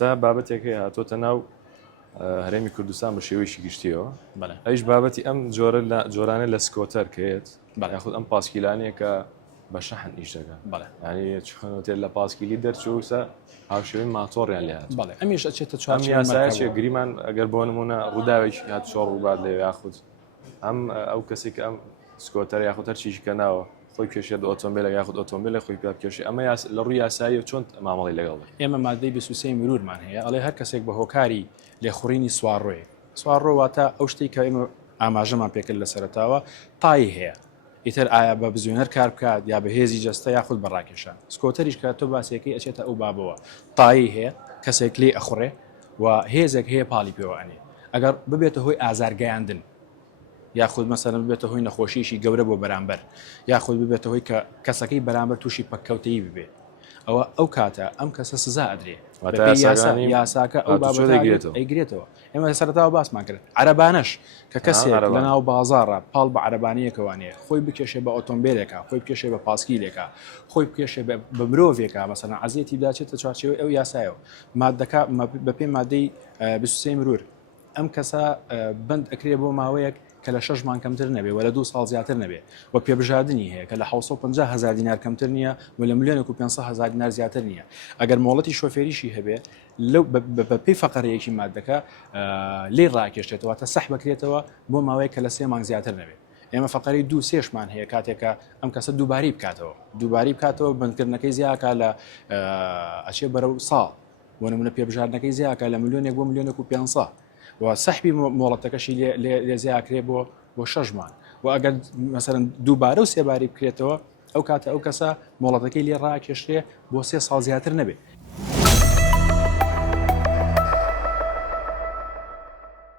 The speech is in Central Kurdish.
ئێستا بابەتێک هەیە هاتۆتە ناو هەرێمی کوردستان بە شێوەیەکی گشتیەوە ئەیش بابەتی ئەم جۆرانە لە سکۆتەر کەیت یاخود ئەم پاسکیلانەیە کە بە شەحن ئیش دەکەن ینی چخەنوتێت لە پاسکیلی دەرچووسە هاوشێوەی ماتۆڕیان لێ هات ئەمیش ئەچێتە یاسایە گریمان ئەگەر بۆ نمونە ڕووداوێکی هات شۆڕ ڕووبات لێ یاخود ئەو کەسێک ئەم سکۆتەر یاخود هەر چیشی کە ناوە خۆی کێشێت ئۆتۆمبیل یاخود ئۆتۆمبیل خۆی پێ بکێشێ ئەمە لە ڕووی یاسایی چۆن مامەڵی لەگەڵ ئێمە مادەی 23 مرورمان هەیە ئەڵێ هەر کەسێک بە هۆکاری لێخوڕینی سوارڕۆی سوارڕۆواتە ئەو شتێک کە ئێمە ئاماژەمان پێکرد لە سەرتاوە تایی هەیە ئیتر ئایا بە بزوێنەر کار بکات یا بە هێزی جەستە یاخود بەڕاکێشان سکۆتەریش کە تۆ باسیەکەی ئەچێتە ئەو بابەوە تایی هەیە کەسێک لێ ئەخوڕێ و هێزێک هەیە پاڵی پێوانێ ئەگەر ببێتە هۆی ئازارگەیاندن یاخود مەسەلەن ببێتە هۆی نەخۆشیشی گەورە بۆ بەرامبەر یاخود ببێتە هۆی کە کەسەکەی بەرامبەر تووشی پەککەوتەیی ببێ ئەو کاتە ئەم کەسە سزا ئەدرێ یاساکە ئەو ئەیگرێتەوە ئێمە سەرتاوە باسمان کرد عەرەبانەش کە کەسێک لە ناو بازاڕە پاڵ بە عەرەبانیەکەوانەیە خۆی بکێشێ بە ئۆتۆمبیلێکە خۆی بکێشێ بە پاسکیلێکە خۆی بکێشێ بە مرۆڤێکە مەسەلەن عەزیەتی بداچێتە چوارچێوەی ئەو یاسایەوە مادەکە بە پێی مادەی 23 مرور ئەم کەسە بند ئەکرێ بۆ ماوەیەک کە لە 6 مانگ کەمتر نەبێ وە لە 2 ساڵ زیاتر نەبێ و پێبژاردننی هەیە کە لە 750,000 دینار کەمتر نییە و لە 1,500,000 دینار زیاتر نییە ئەگەر مۆڵەتی شۆفێریشی هەبێ لەو بە پێی فەقەرەیەکی مادەکە لێ ڕاکێشێتەوە تا سەح بکرێتەوە بۆ ماوەیە کە لە 3 مانگ زیاتر نەبێ ئێمە فەقەری 2-3مان هەیە کاتێکە ئەم کەسە دووباری بکاتەوە بندکردنەکەی زیاکە لە ئەچێ بەرەو ساڵ بۆ نمونە پێبژاردنەکەی زیاکە لە 1,000,000 بۆ 1,500,000 و سەحبی مۆڵەتەکەشی لێ زیاکرێ بۆ 6 مانگ و ئەگەر مەسەرەن دووبارە و سێباری بکرێتەوە ئەو کاتە ئەو کەسە مۆڵەتەکەی لێ ڕاکێشرێ بۆ 3 ساڵ زیاتر نەبێت